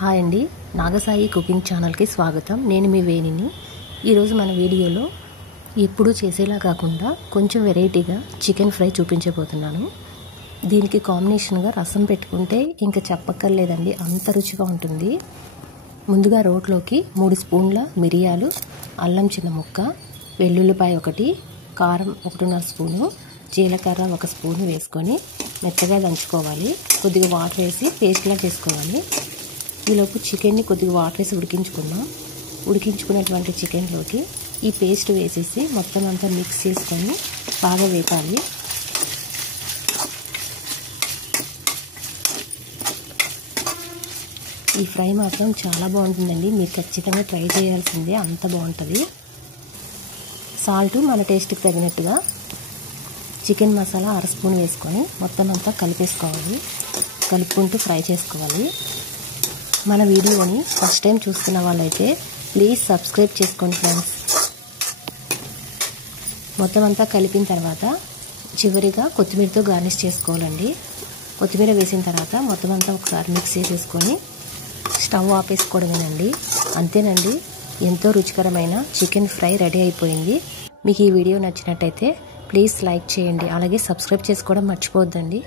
Hi అండి, Nagasai cooking ఛానల్కి స్వాగతం. నేను మీ వేణిని. ఈరోజు మన వీడియోలో ఎప్పుడూ చేసేలా కాకుండా కొంచెం వెరైటీగా చికెన్ ఫ్రై చూపించబోతున్నాను. దీనికి కాంబినేషన్గా రసం పెట్టుకుంటే ఇంకా చెప్పక్కర్లేదండి, అంత రుచిగా ఉంటుంది. ముందుగా రోట్లోకి 3 స్పూన్ల మిరియాలు, అల్లం చిన్న ముక్క, వెల్లుల్లిపాయ 1, కారం 1.5 స్పూను, జీలకర్ర 1 స్పూను వేసుకొని మెత్తగా దంచుకోవాలి. కొద్దిగా వాటర్ వేసి పేస్ట్లా చేసుకోవాలి. ఈలోపు చికెన్ని కొద్దిగా వాటర్ వేసి ఉడికించుకుందాం. ఉడికించుకున్నటువంటి చికెన్లోకి ఈ పేస్ట్ వేసేసి మొత్తం అంతా మిక్స్ చేసుకొని బాగా వేపాలి. ఈ ఫ్రై మాత్రం చాలా బాగుంటుందండి, మీరు ఖచ్చితంగా ట్రై చేయాల్సిందే, అంత బాగుంటుంది. సాల్ట్ మన టేస్ట్కి తగినట్టుగా, చికెన్ మసాలా 1/2 స్పూన్ వేసుకొని మొత్తం అంతా కలిపేసుకోవాలి. కలుపుకుంటూ ఫ్రై చేసుకోవాలి. మన వీడియోని ఫస్ట్ టైం చూస్తున్న వాళ్ళైతే ప్లీజ్ సబ్స్క్రైబ్ చేసుకోండి ఫ్రెండ్స్. మొత్తం అంతా కలిపిన తర్వాత చివరిగా కొత్తిమీరతో గార్నిష్ చేసుకోవాలండి. కొత్తిమీర వేసిన తర్వాత మొత్తం అంతా ఒకసారి మిక్స్ చేసేసుకొని స్టవ్ ఆపేసుకోవడమేనండి. అంతేనండి, ఎంతో రుచికరమైన చికెన్ ఫ్రై రెడీ అయిపోయింది. మీకు ఈ వీడియో నచ్చినట్టయితే ప్లీజ్ లైక్ చేయండి, అలాగే సబ్స్క్రైబ్ చేసుకోవడం మర్చిపోవద్దండి.